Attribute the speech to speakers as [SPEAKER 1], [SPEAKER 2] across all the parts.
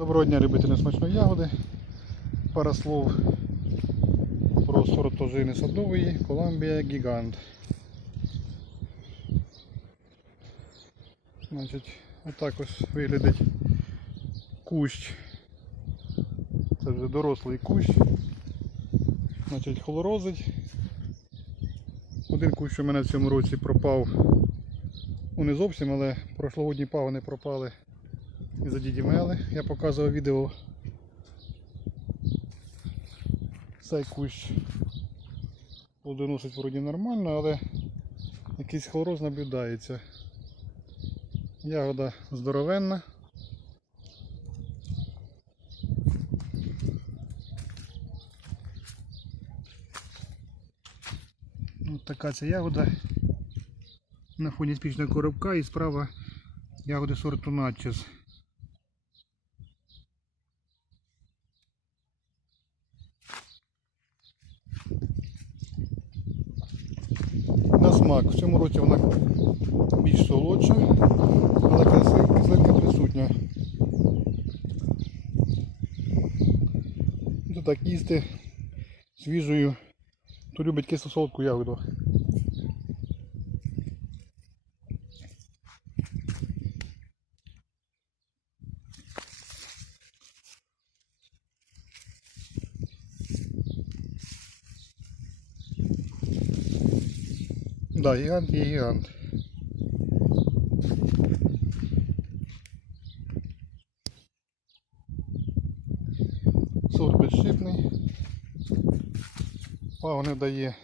[SPEAKER 1] Доброго дня, любителі смачної ягоди. Пара слов про сорт ожини садової Коламбія Гігант. Значить, отак ось виглядить кущ. Це вже дорослий кущ. Значить, хлорозить. Один кущ у мене в цьому році пропав. Ну не зовсім, але прошлогодні пагони пропали із-за дідімели. Я показував відео. Цей кущ плодоносить вроді нормально, але якийсь хлороз наблюдається. Ягода здоровенна. Ось така ця ягода на фоні спічного коробка і справа ягоди сорту Натчес. На смак. В цьому році вона більш солодша, але кисли- кислинка присутня. Так їсти свіжою, хто любить кисло солодку ягоду. Да, гігант є гігант. Сорт безшипний. Пагони дає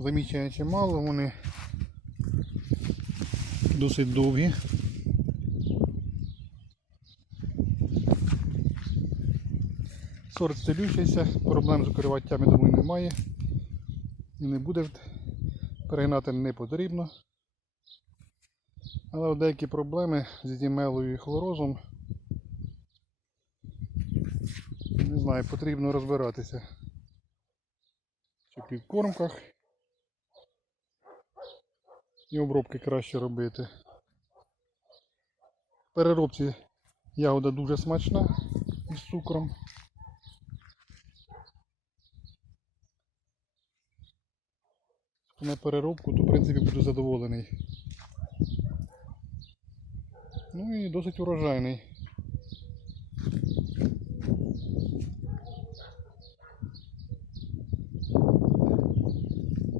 [SPEAKER 1] замічення чимало, вони досить довгі. Сорт стелющийся, проблем з укриваттями думаю немає. І не буде перегнати не потрібно. Але деякі проблеми з дімелою і хлорозом. Не знаю, потрібно розбиратися. Чи в підкормках. І обробки краще робити. В переробці ягода дуже смачна із цукром. На переробку, то в принципі буду задоволений. Ну і досить урожайний.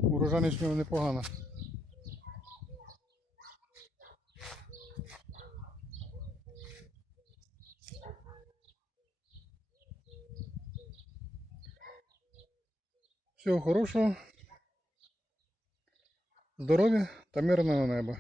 [SPEAKER 1] Урожайність в нього непогана. Всього хорошого. Здоров'я та мирного неба.